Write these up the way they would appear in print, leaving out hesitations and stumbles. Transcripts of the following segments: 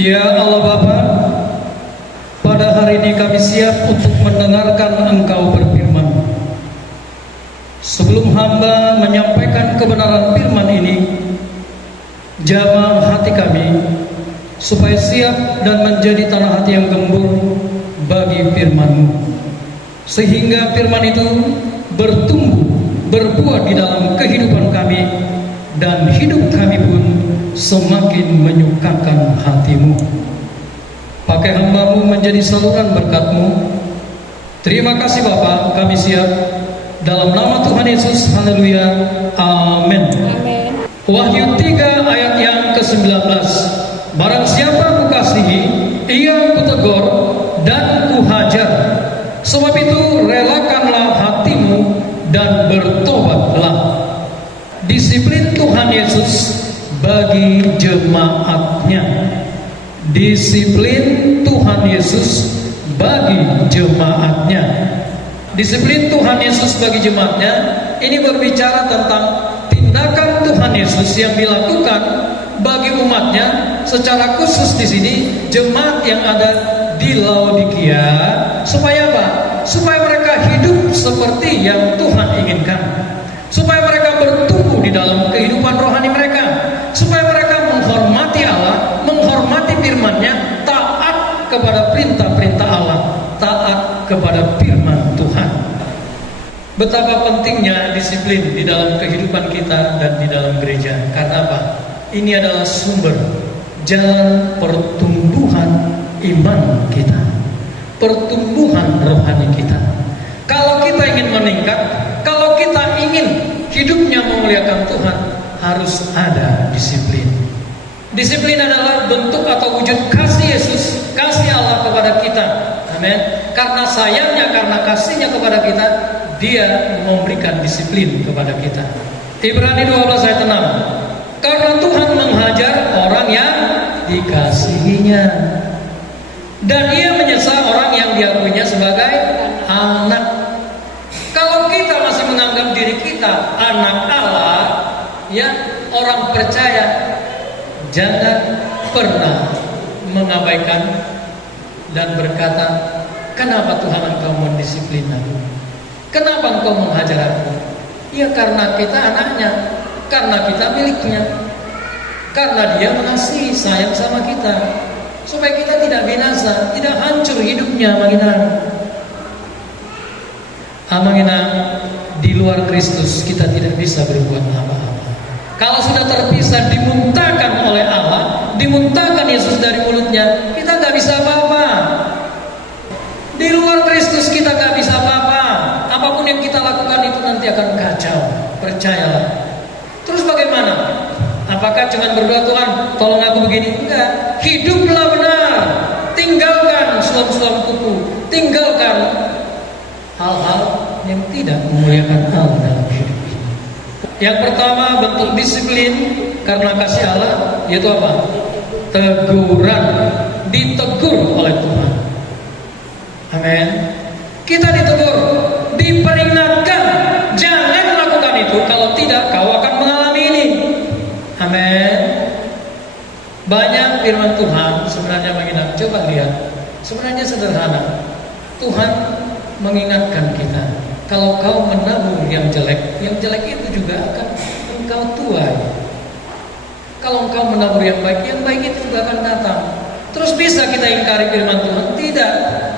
Ya Allah Bapa, pada hari ini kami siap untuk mendengarkan Engkau berfirman. Sebelum hamba menyampaikan kebenaran firman ini, jamah hati kami supaya siap dan menjadi tanah hati yang gembur bagi firman-Mu, sehingga firman itu bertumbuh, berbuah di dalam kehidupan kami, dan hidup kami pun semakin menyukakan hati-Mu. Pakai hamba-Mu menjadi saluran berkat-Mu. Terima kasih Bapa, kami siap. Dalam nama Tuhan Yesus, haleluya, amin. Wahyu 3 ayat yang ke-19. Barang siapa kukasihi, ia kutegur dan kuhajar. Sebab itu relakanlah hatimu dan bertobatlah. Disiplin Tuhan Yesus bagi jemaatnya. Disiplin Tuhan Yesus bagi jemaatnya. Disiplin Tuhan Yesus bagi jemaatnya ini berbicara tentang tindakan Tuhan Yesus yang dilakukan bagi umatnya, secara khusus di sini jemaat yang ada di Laodikia, supaya apa? Supaya mereka hidup seperti yang Tuhan inginkan, supaya mereka bertumbuh di dalam kehidupan rohani mereka, supaya mereka menghormati Allah, menghormati firman-Nya, taat kepada perintah-perintah Allah, taat kepada firman Tuhan. Betapa pentingnya disiplin di dalam kehidupan kita dan di dalam gereja. Karena apa? Ini adalah sumber jalan pertumbuhan iman kita, pertumbuhan rohani kita. Kalau kita ingin meningkat, kalau kita ingin hidupnya memuliakan Tuhan, harus ada disiplin. Disiplin adalah bentuk atau wujud kasih Yesus, kasih Allah kepada kita. Amin. Karena sayangnya, karena kasihnya kepada kita, Dia memberikan disiplin kepada kita. Ibrani 12 ayat 6. Karena Tuhan menghajar orang yang dikasihinya, dan Ia menyesal orang yang diakuinya sebagai anak. Kalau kita masih menganggap diri kita anak Allah, ya, orang percaya, jangan pernah mengabaikan dan berkata, kenapa Tuhan Engkau mendisiplin aku? Kenapa Engkau menghajar aku? Ya karena kita anaknya, karena kita miliknya, karena Dia mengasihi, sayang sama kita, supaya kita tidak binasa, tidak hancur hidupnya. Amangina, di luar Kristus kita tidak bisa berbuat apa-apa. Kalau sudah terpisah, dimuntahkan oleh Allah, dimuntahkan Yesus dari mulutnya, kita nggak bisa apa-apa. Di luar Kristus kita nggak bisa apa-apa. Apapun yang kita lakukan itu nanti akan kacau, percayalah. Terus bagaimana? Apakah cuma berdoa, Tuhan tolong aku begini? Enggak. Hiduplah benar. Tinggalkan suam-suam kuku. Tinggalkan hal-hal yang tidak memuliakan Allah dalam hidup ini. Yang pertama, bentuk disiplin karena kasih Allah, yaitu apa? Teguran. Ditegur oleh Tuhan. Amin. Kita ditegur, diperingatkan, jangan melakukan itu, kalau tidak kau akan mengalami ini. Amin. Banyak firman Tuhan sebenarnya mengingat. Coba lihat, sebenarnya sederhana. Tuhan mengingatkan kita, kalau kau menabur yang jelek itu juga akan engkau tuai. Kalau engkau menabur yang baik itu juga akan datang. Terus bisa kita ingkari firman Tuhan? Tidak.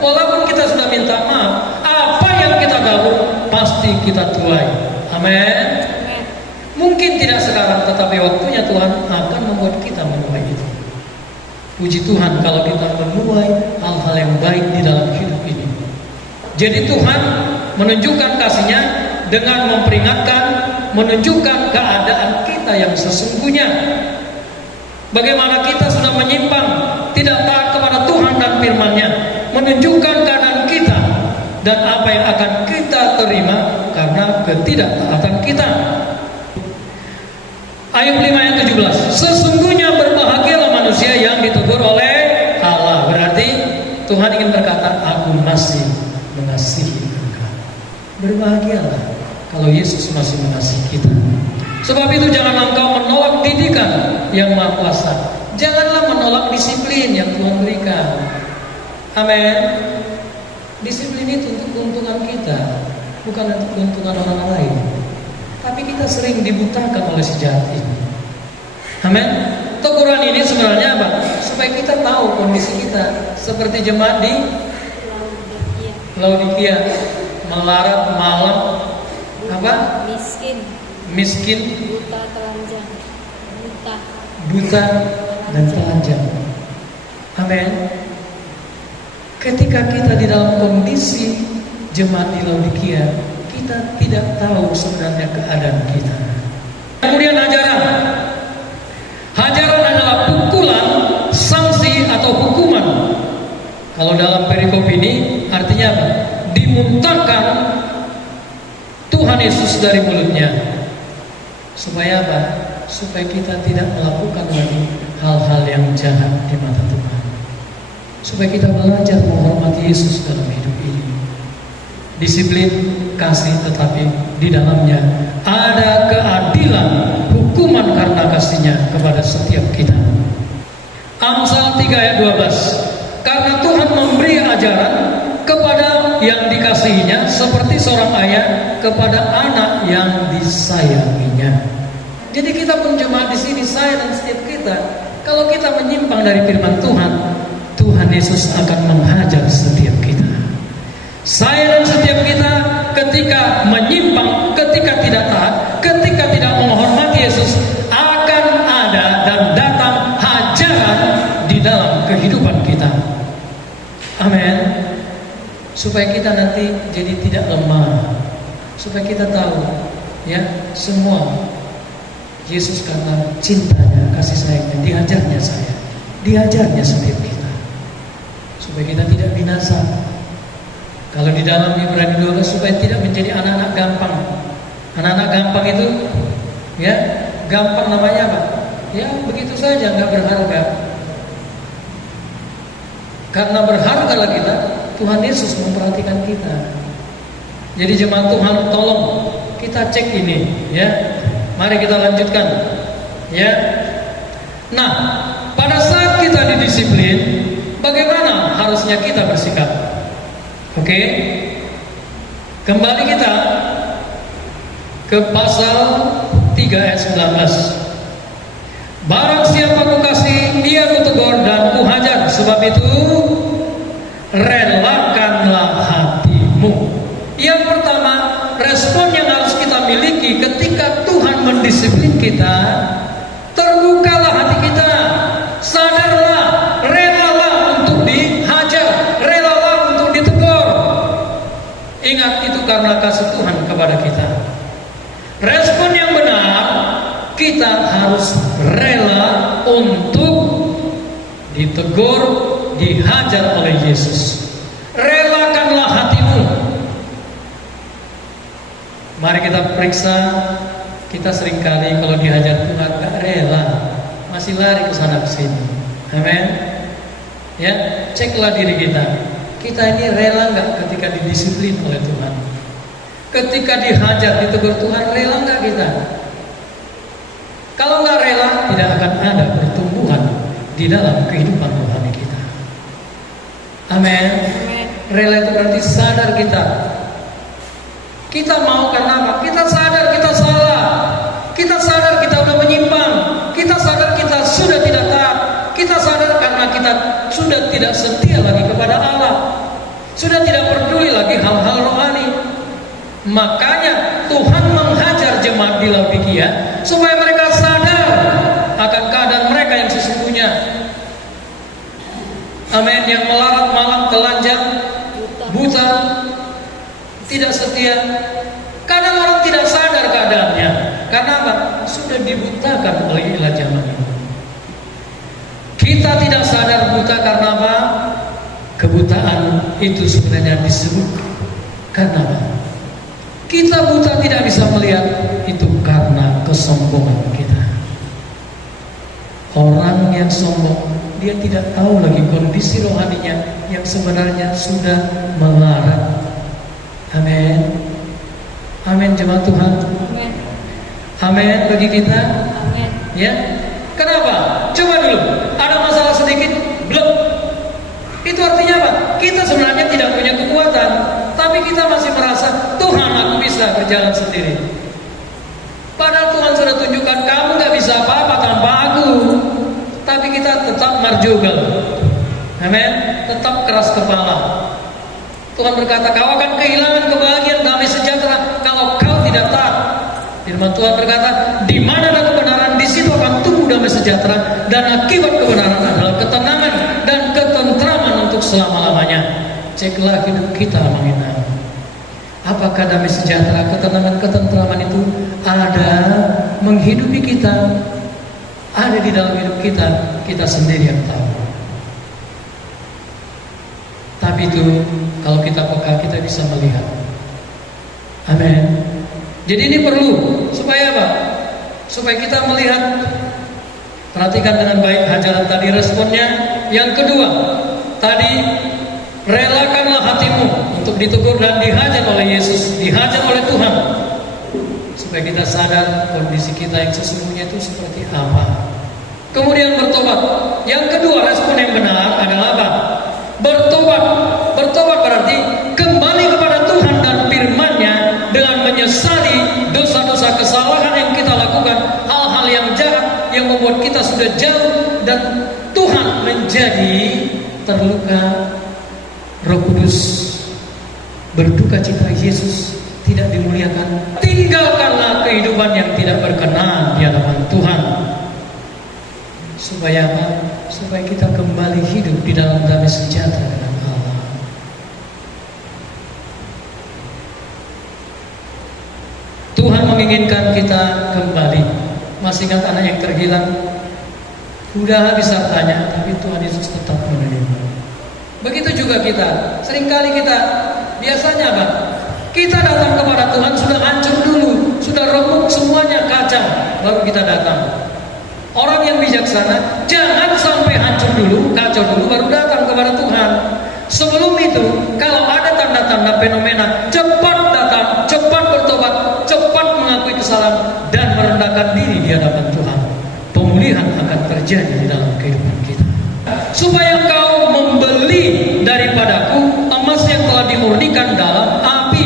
Walaupun kita sudah minta maaf, apa yang kita tabur pasti kita tuai. Amin. Mungkin tidak sekarang, tetapi waktunya Tuhan akan membuat kita menuai itu. Puji Tuhan kalau kita menuai hal-hal yang baik di dalam hidup ini. Jadi Tuhan menunjukkan kasih-Nya dengan memperingatkan, menunjukkan keadaan kita yang sesungguhnya. Bagaimana kita sudah menyimpang, tidak taat kepada Tuhan dan firman-Nya, menunjukkan keadaan kita dan apa yang akan kita terima karena ketidaktaatan kita. Ayub 5 ayat 17. Sesungguhnya berbahagialah manusia yang ditegur oleh Allah. Berarti Tuhan ingin berkata, aku masih mengasihi engkau. Berbahagialah kalau Yesus masih mengasihi kita. Sebab itu jangan engkau menolak didikan yang Maha Kuasa. Janganlah menolak menolak disiplin yang Tuhan berikan. Amin. Disiplin itu untuk keuntungan kita, bukan untuk keuntungan orang lain. Tapi kita sering dibutakan oleh sejahat ini. Amin. Teguran ini sebenarnya apa? Supaya kita tahu kondisi kita. Seperti jemaat di Laodikia, melarat, malam, apa? Miskin, buta dan telanjang. Amin. Ketika kita di dalam kondisi jemaat di Laodikia, kita tidak tahu sebenarnya keadaan kita. Kemudian hajaran adalah pukulan, sanksi atau hukuman. Kalau dalam perikop ini artinya apa? Dimuntahkan Tuhan Yesus dari mulutnya. Supaya apa? Supaya kita tidak melakukan lagi hal-hal yang jahat di mata Tuhan. Supaya kita belajar menghormati Yesus dalam hidup ini. Disiplin, kasih, tetapi di dalamnya ada keadilan, hukuman karena kasihnya kepada setiap kita. Amsal 3 ayat 12. Karena Tuhan memberi ajaran kepada yang dikasihinya seperti seorang ayah kepada anak yang disayanginya. Jadi kita pun jemaat di sini, saya dan setiap kita, kalau kita menyimpang dari firman Tuhan, Tuhan Yesus akan menghajar setiap kita. Saya dan setiap kita ketika menyimpang, ketika tidak taat, ketika tidak menghormati Yesus, akan ada dan datang hajaran di dalam kehidupan kita. Amin. Supaya kita nanti jadi tidak lemah, supaya kita tahu, ya, semua Yesus karena cintanya, kasih sayangnya, diajarnya setiap kita, supaya kita tidak binasa. Kalau di dalam Ibrani 12, supaya tidak menjadi anak-anak gampang. Anak-anak gampang itu, ya, gampang namanya apa? Ya, begitu saja, nggak berharga. Karena berhargalah kita, Tuhan Yesus memperhatikan kita. Jadi jemaat Tuhan, tolong kita cek ini, ya. Mari kita lanjutkan, ya. Nah, pada saat kita didisiplin, bagaimana harusnya kita bersikap? Oke, kembali kita ke pasal 3 ayat 19. Barang siapa kukasihi, ia kutegur dan kuhajar. Sebab itu relakanlah hatimu. Yang pertama, respon yang harus kita miliki ketika Tuhan mendisiplin kita, terbukalah hati kita, sadarlah, relalah untuk dihajar, relalah untuk ditegur. Ingat, itu karena kasih Tuhan kepada kita. Respon yang benar, kita harus rela untuk ditegur, dihajar oleh Yesus. Relakanlah hatimu. Mari kita periksa, kita seringkali kalau dihajar Tuhan gak rela, masih lari ke sana ke sini. Amin. Ya, ceklah diri kita. Kita ini rela nggak ketika didisiplin oleh Tuhan? Ketika dihajar, ditegur Tuhan, rela nggak kita? Kalau nggak rela, tidak akan ada pertumbuhan di dalam kehidupan rohani kita. Amin. Rela itu berarti sadar kita. Kita mau karena apa? Kita sadar kita salah. Kita sadar kita udah menyimpang. Kita sadar kita sudah tidak taat. Kita sadar karena kita sudah tidak setia lagi kepada Allah, sudah tidak peduli lagi hal-hal rohani. Makanya Tuhan menghajar jemaat di Laodikia supaya mereka sadar akan keadaan mereka yang sesungguhnya. Amin. Yang melarat, malam, telanjang, buta, tidak setia. Kadang orang tidak sadar keadaannya. Karena apa? Sudah dibutakan oleh ilah zaman ini. Kita tidak sadar buta karena apa? Kebutaan itu sebenarnya disebut karena apa? Kita buta tidak bisa melihat, itu karena kesombongan kita. Orang yang sombong, dia tidak tahu lagi kondisi rohaninya yang sebenarnya sudah melarat. Amin. Amin jemaat Tuhan. Amin. Amin bagi kita. Amin. Ya. Kenapa? Coba dulu. Ada masalah sedikit kita sebenarnya tidak punya kekuatan, tapi kita masih merasa Tuhan, aku bisa berjalan sendiri. Padahal Tuhan sudah tunjukkan kamu gak bisa apa-apa tanpa aku. Tapi kita tetap marjugel. Amin. Tetap keras kepala. Tuhan berkata, kau akan kehilangan kebahagiaan damai sejahtera kalau kau tidak taat. Firman Tuhan berkata, di mana ada kebenaran, di situ akan tumbuh damai sejahtera, dan akibat kebenaran adalah ketenangan dan ketentraman untuk selama-lamanya. Ceklah hidup kita, mengenal. Apakah damai sejahtera, ketenangan, ketentraman itu ada menghidupi kita, ada di dalam hidup kita, kita sendiri yang tahu. Tapi itu kalau kita peka, kita bisa melihat. Amin. Jadi ini perlu supaya apa? Supaya kita melihat. Perhatikan dengan baik ajaran tadi, responnya. Yang kedua, tadi relakanlah hatimu untuk ditegur dan dihajar oleh Yesus, dihajar oleh Tuhan, supaya kita sadar kondisi kita yang sesungguhnya itu seperti apa. Kemudian bertobat. Yang kedua, respon yang benar adalah apa? Bertobat. Bertobat berarti kembali kepada Tuhan dan firman-Nya dengan menyesali dosa-dosa kesalahan yang kita lakukan, hal-hal yang jahat yang membuat kita sudah jauh dan Tuhan menjadi terluka. Roh Kudus berduka cita, Yesus tidak dimuliakan. Tinggalkanlah kehidupan yang tidak berkenan di hadapan Tuhan. Supaya apa? Supaya kita kembali hidup di dalam damai sejahtera dengan Allah. Tuhan menginginkan kita kembali. Masih ingat anak yang terhilang? Udah habis hartanya, tapi Tuhan Yesus tetap menerima. Begitu juga kita. Seringkali kita biasanya apa? Kita datang kepada Tuhan sudah hancur dulu, sudah remuk semuanya, kacau, baru kita datang. Orang yang bijaksana jangan sampai hancur dulu, kacau dulu, baru datang kepada Tuhan. Sebelum itu, kalau ada tanda-tanda fenomena, cepat datang, cepat bertobat, cepat mengakui kesalahan dan merendahkan diri di hadapan Tuhan. Pemulihan akan terjadi di dalam kehidupan kita. Supaya engkau membeli daripadaku emas yang telah dimurnikan dalam api,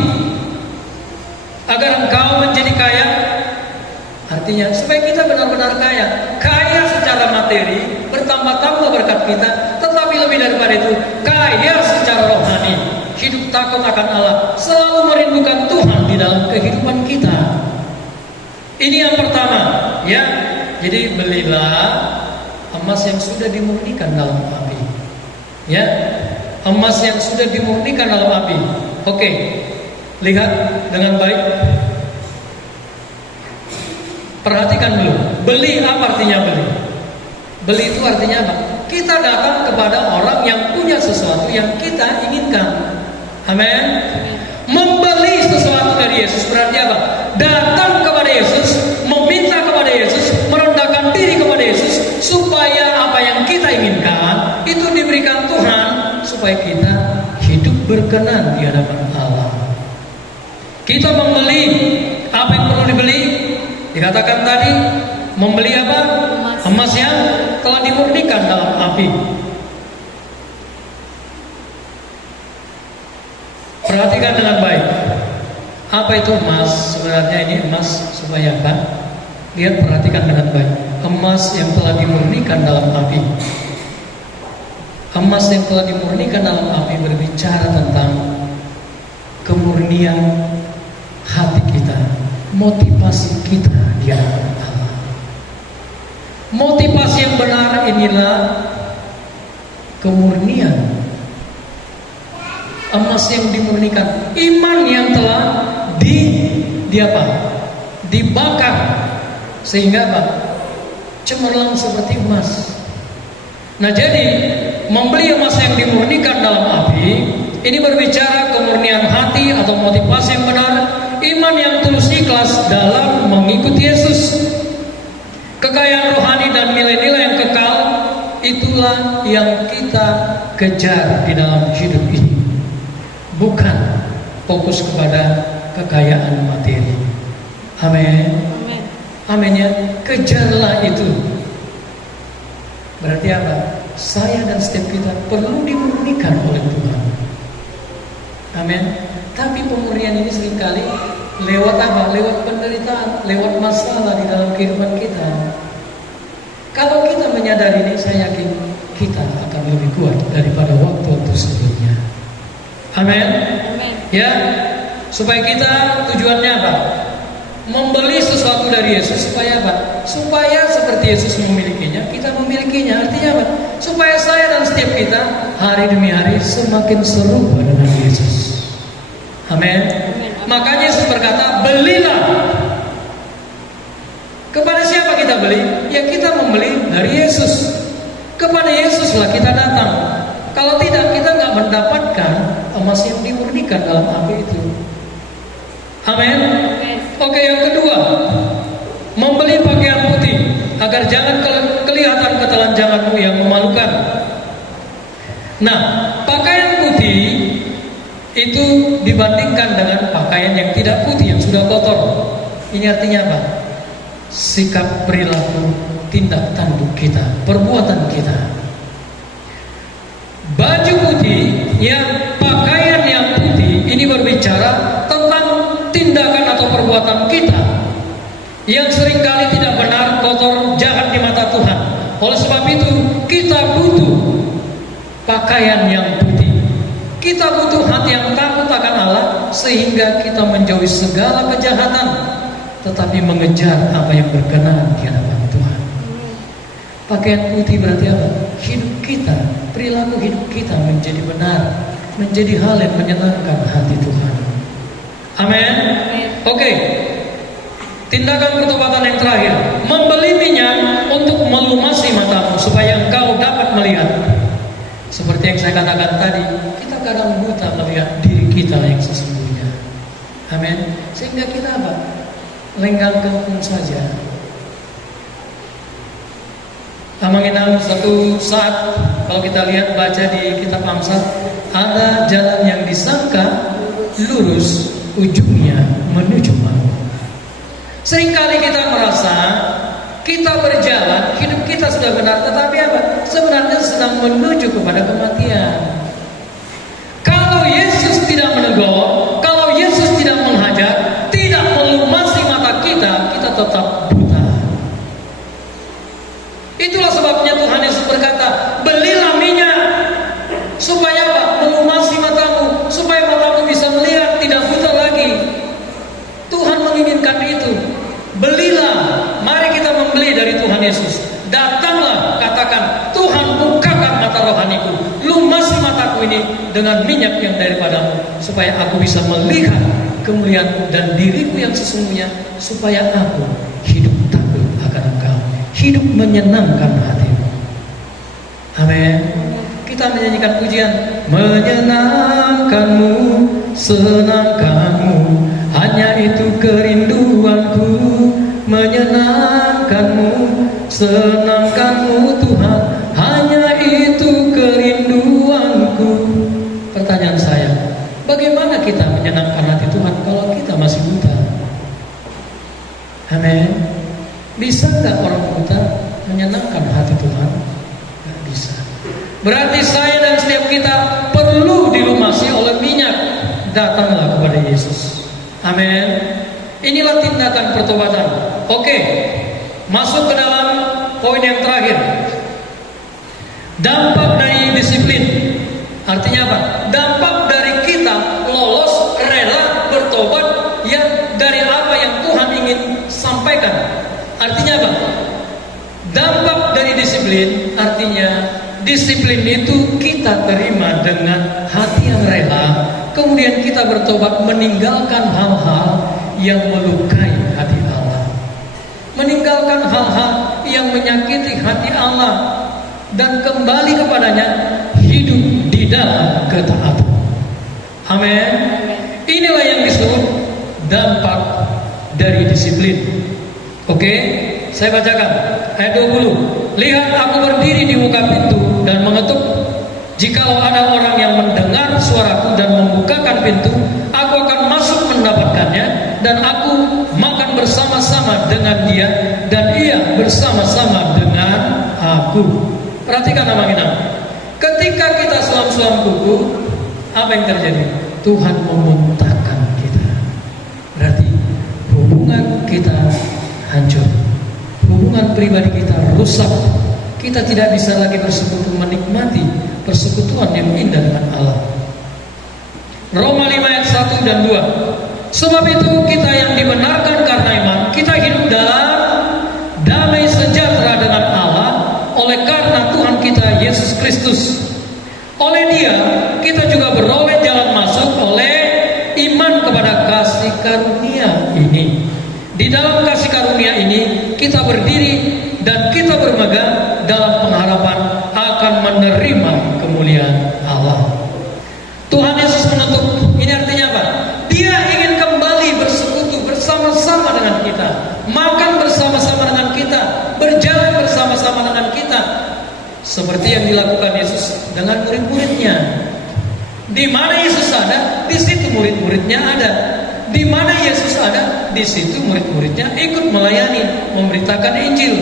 agar engkau menjadi kaya. Artinya supaya kita benar-benar kaya. Kaya secara materi, bertambah-tambah berkat kita, tetapi lebih daripada itu, kaya secara rohani. Hidup takut akan Allah, selalu merindukan Tuhan di dalam kehidupan kita. Ini yang pertama, ya. Jadi belilah emas yang sudah dimurnikan dalam api. Ya, emas yang sudah dimurnikan dalam api. Oke, lihat dengan baik. Perhatikan dulu. Beli, apa artinya beli? Beli itu artinya apa? Kita datang kepada orang yang punya sesuatu yang kita inginkan. Amin. Membeli sesuatu dari Yesus berarti apa? Datang kepada Yesus, meminta kepada Yesus, merendahkan diri kepada Yesus, supaya apa yang kita inginkan itu diberikan Tuhan, supaya kita hidup berkenan di hadapan Allah. Kita membeli apa yang perlu dibeli. Dikatakan tadi, membeli apa? Emas yang telah dimurnikan dalam api. Perhatikan dengan baik. Apa itu emas? Sebenarnya ini emas supaya apa? Lihat, perhatikan dengan baik. Emas yang telah dimurnikan dalam api. Emas yang telah dimurnikan dalam api berbicara tentang kemurnian hati kita, motivasi kita di hadapan Allah. Motivasi yang benar inilah kemurnian. Emas yang dimurnikan, iman yang telah dibakar sehingga apa? Cemerlang seperti emas. Nah, jadi membeli emas yang dimurnikan dalam api ini berbicara kemurnian hati atau motivasi yang benar, iman yang tulus ikhlas dalam mengikuti Yesus. Kekayaan rohani dan nilai-nilai yang kekal, itulah yang kita kejar di dalam hidup ini. Bukan fokus kepada kekayaan materi. Amin. Amin ya. Kejarlah itu. Berarti apa? Saya dan setiap kita perlu dimurnikan oleh Tuhan. Amin. Tapi pemurnian ini seringkali lewat apa? Lewat penderitaan, lewat masalah di dalam kehidupan kita. Kalau kita menyadari ini, saya yakin kita akan lebih kuat daripada waktu-waktu sebelumnya. Amin. Ya, supaya kita tujuannya apa? Membeli sesuatu dari Yesus supaya apa? Supaya seperti Yesus memilikinya, kita memilikinya. Artinya apa? Supaya saya dan setiap kita hari demi hari semakin serupa dengan Yesus. Amin. Makanya Yesus berkata, belilah. Kepada siapa kita beli? Ya kita membeli dari Yesus. Kepada Yesuslah kita datang. Kalau tidak, kita nggak mendapatkan emas yang dimurnikan dalam api itu. Amin. Oke, yang kedua, membeli pakaian putih agar jangan kelihatan ketelanjanganmu yang memalukan. Nah, pakaian putih itu dibandingkan dengan pakaian yang tidak putih, yang sudah kotor. Ini artinya apa? Sikap, perilaku, tindak tanduk kita, perbuatan kita. Baju putih, ya pakaian yang putih, ini berbicara tentang tindakan atau perbuatan kita yang seringkali tidak benar, kotor, jahat di mata Tuhan. Oleh sebab itu, kita butuh pakaian yang putih. Kita butuh hati yang takut akan Allah, sehingga kita menjauhi segala kejahatan, tetapi mengejar apa yang berkenan di hadapan Tuhan. Pakaian putih berarti apa? Hidup kita, perilaku hidup kita menjadi benar, menjadi hal yang menyenangkan hati Tuhan. Amin. Oke. Tindakan pertobatan yang terakhir, membeli minyak untuk melumasi matamu supaya engkau dapat melihat. Seperti yang saya katakan tadi, kita kadang buta melihat diri kita yang sesungguhnya. Amin. Sehingga kita apa? Lenggang kengkung saja. Mengenal satu saat, kalau kita lihat baca di kitab Amsal, ada jalan yang disangka lurus, ujungnya menuju maut. Seringkali kita merasa kita berjalan, hidup kita sudah benar, tetapi apa? Sebenarnya sedang menuju kepada kematian. Kalau Yesus tidak menegur, kalau Yesus tidak menghajar, tidak melumasi mata kita, kita tetap buta. Itulah sebabnya Tuhan Yesus berkata, belilah minyak supaya apa? Melumasi matamu, supaya matamu bisa melihat, tidak buta lagi. Tuhan menginginkan itu. Belilah, mari kita membeli dari Tuhan Yesus. Datanglah, katakan, Tuhan bukakan mata rohaniku, lumasi mataku ini dengan minyak yang daripadamu, supaya aku bisa melihat kemuliaan-Mu dan diriku yang sesungguhnya, supaya aku hidup takut akan Engkau, hidup menyenangkan hatimu. Amin. Kita menyanyikan pujian, menyenangkanmu, senangkanmu, hanya itu kerinduanku, menyenangkanmu, senangkanmu Tuhan, hanya itu kerinduanku. Pertanyaan saya, bagaimana kita menyenangkan hati Tuhan kalau kita masih buta? Amin. Bisa nggak orang buta menyenangkan hati Tuhan? Nggak bisa. Berarti saya dan setiap kita perlu dilumasi oleh minyak. Datanglah kepada Yesus. Amin. Inilah tindakan pertobatan. Oke, masuk ke dalam poin yang terakhir. Dampak dari disiplin. Artinya apa? Dampak dari kita lolos, rela, bertobat, ya dari apa yang Tuhan ingin sampaikan. Artinya apa? Dampak dari disiplin, artinya disiplin itu kita terima dengan hati yang rela. Kemudian kita bertobat, meninggalkan hal-hal yang melukai hati Allah, meninggalkan hal-hal yang menyakiti hati Allah, dan kembali kepadanya, hidup di dalam ketaatan. Amin. Inilah yang disebut dampak dari disiplin. Oke, saya bacakan ayat 20. Lihat, aku berdiri di muka pintu dan mengetuk. Jikalau ada orang yang mendengar suaraku dan membukakan pintu, aku akan masuk mendapatkannya, dan aku makan bersama-sama dengan dia, dan ia bersama-sama dengan aku. Perhatikan namanya. Ketika kita suam-suam kuku, apa yang terjadi? Tuhan memuntahkan kita. Berarti hubungan kita hancur, hubungan pribadi kita rusak. Kita tidak bisa lagi bersekutu, menikmati persekutuan yang indah dengan Allah. Roma 5 ayat 1 dan 2. Sebab itu kita yang dibenarkan karena iman, kita hidup dalam damai sejahtera dengan Allah oleh karena Tuhan kita Yesus Kristus. Oleh Dia kita juga beroleh jalan masuk oleh iman kepada kasih karunia ini. Di dalam kasih karunia ini kita berdiri dan kita bermegang dalam pengharapan akan menerima kemuliaan Allah. Tuhan Yesus menutup. Ini artinya apa? Dia ingin kembali bersekutu bersama-sama dengan kita, makan bersama-sama dengan kita, berjalan bersama-sama dengan kita, seperti yang dilakukan Yesus dengan murid-muridnya. Di mana Yesus ada, di situ murid-muridnya ada. Di mana Yesus ada, di situ murid-muridnya ikut melayani, memberitakan Injil.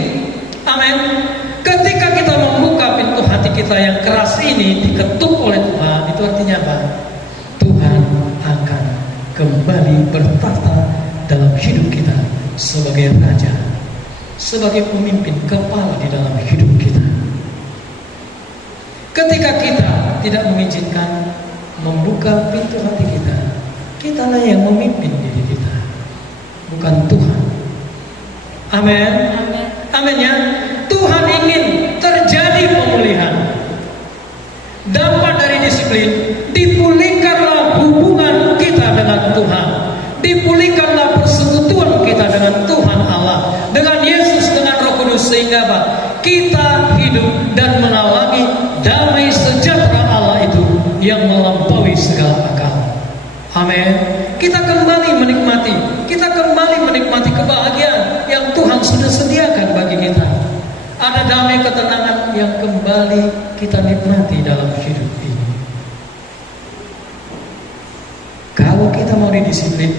Amin. Ketika kita membuka pintu hati kita yang keras ini diketuk oleh Tuhan, itu artinya apa? Tuhan akan kembali bertata dalam hidup kita sebagai raja, sebagai pemimpin kepala di dalam hidup kita. Ketika kita tidak mengizinkan membuka pintu hati kita, kitalah yang memimpin diri kita, bukan Tuhan. Amin. Amin ya. Tuhan ingin terjadi pemulihan. Dampak dari disiplin, dipulihkanlah hubungan kita dengan Tuhan, dipulihkanlah persekutuan kita dengan Tuhan Allah, dengan Yesus, dengan Roh Kudus, sehingga apa? Kita hidup dan mengalami damai sejahtera Allah itu yang melampaui segala akal. Amin. Kita kembali menikmati kebahagiaan yang Tuhan sudah sediakan bagi kita. Ada damai ketenangan yang kembali kita nikmati dalam hidup ini. Kalau kita mau didisiplin,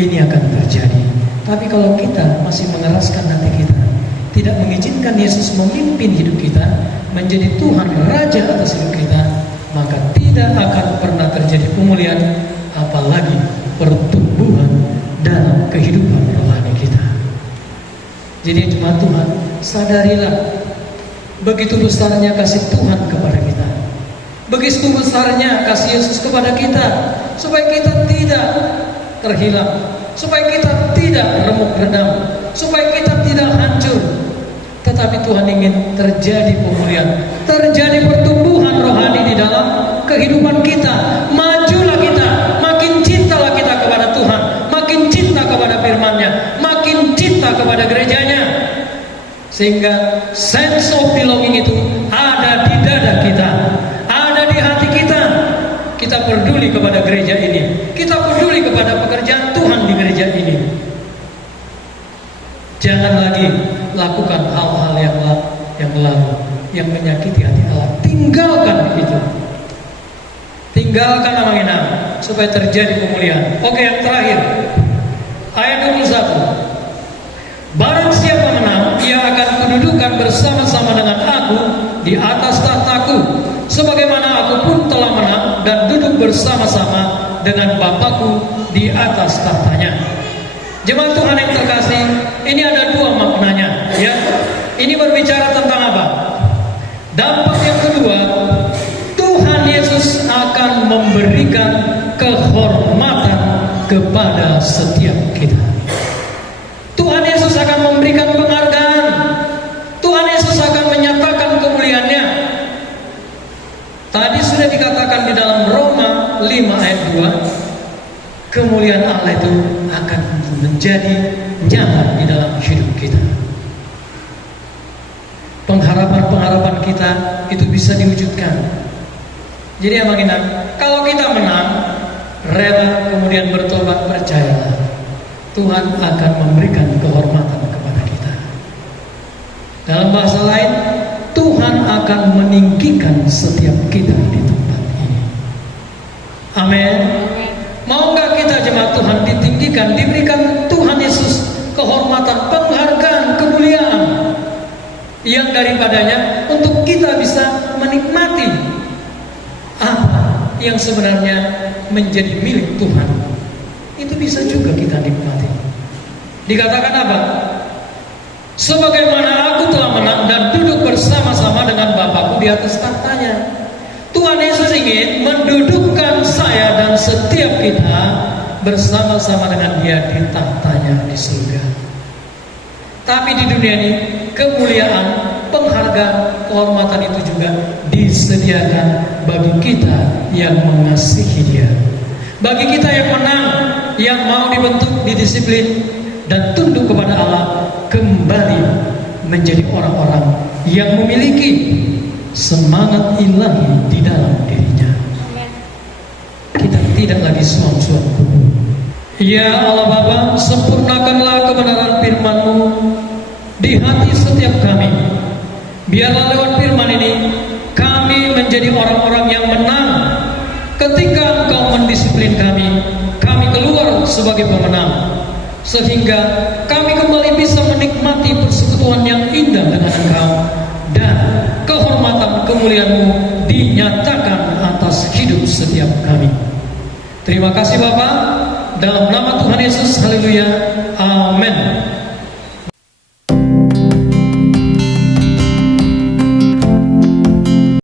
ini akan terjadi. Tapi kalau kita masih mengeraskan hati kita, tidak mengizinkan Yesus memimpin hidup kita, menjadi Tuhan Raja atas hidup kita, maka tidak akan pernah terjadi pemulihan, apalagi pertumbuhan dalam kehidupan rohani kita. Jadi jemaat Tuhan, sadarilah begitu besarnya kasih Tuhan kepada kita, begitu besarnya kasih Yesus kepada kita, supaya kita tidak terhilang, supaya kita tidak remuk redam, supaya kita tidak hancur. Tetapi Tuhan ingin terjadi pemulihan, terjadi pertumbuhan rohani di dalam kehidupan kita. Majulah kita, makin cintalah kita kepada Tuhan, makin cinta kepada firman-Nya, makin cinta kepada gerejanya, sehingga sense of belonging itu ada di dada kita, ada di hati kita. Kita peduli kepada gereja ini, kita peduli kepada pekerjaan Tuhan di gereja ini. Jangan lagi lakukan hal-hal yang lalu yang menyakiti hati Allah. Tinggalkan itu. Tinggalkan namanya supaya terjadi pemulihan. Oke, yang terakhir. Ayat 21. Barang siapa menang, ia akan kududukan bersama-sama dengan aku di atas tahtaku, sebagaimana aku pun telah menang dan duduk bersama-sama dengan Bapakku di atas tahtanya. Jemaat Tuhan yang terkasih, ini ada dua maknanya, ya. Ini berbicara tentang apa? Dampak yang kedua, Tuhan Yesus akan memberikan kehormatan kepada setiap kita. Tuhan Yesus akan memberikan penghargaan. Tuhan Yesus akan menyatakan kemuliaan-Nya. Tadi sudah dikatakan di dalam Roma 5 ayat 2, kemuliaan Allah itu akan menjadi nyata di dalam hidup kita. Pengharapan-pengharapan kita itu bisa diwujudkan. Jadi yang mengingat, kalau kita menang, rela kemudian bertobat, percayalah, Tuhan akan memberikan kehormatan kepada kita. Dalam bahasa lain, Tuhan akan meninggikan setiap kita di tempat ini. Amin. Mau nggak kita jemaat Tuhan ditinggikan, diberikan Tuhan Yesus kehormatan, penghargaan, kemuliaan? yang daripadanya untuk kita bisa menikmati apa yang sebenarnya menjadi milik Tuhan. Itu bisa juga kita nikmati. Dikatakan apa? Sebagaimana aku telah menang dan duduk bersama-sama dengan Bapakku di atas tahtanya. Tuhan Yesus ingin mendudukkan saya dan setiap kita bersama-sama dengan Dia di tahtanya di surga. Tapi di dunia ini kemuliaan, penghargaan, kehormatan itu juga disediakan bagi kita yang mengasihi Dia. Bagi kita yang menang, yang mau dibentuk, didisiplin dan tunduk kepada Allah, kembali menjadi orang-orang yang memiliki semangat ilahi di dalam dirinya. Kita tidak lagi suam-suam kubu. Ya Allah Bapa, sempurnakanlah kebenaran firman-Mu di hati setiap kami. Biarlah lewat firman ini kami menjadi orang-orang yang menang. Ketika Engkau mendisiplin kami, kami keluar sebagai pemenang, sehingga kami kembali bisa menikmati persekutuan yang indah dengan Engkau, dan kehormatan kemuliaan-Mu dinyatakan atas hidup setiap kami. Terima kasih Bapa, dalam nama Tuhan Yesus, haleluya, amin.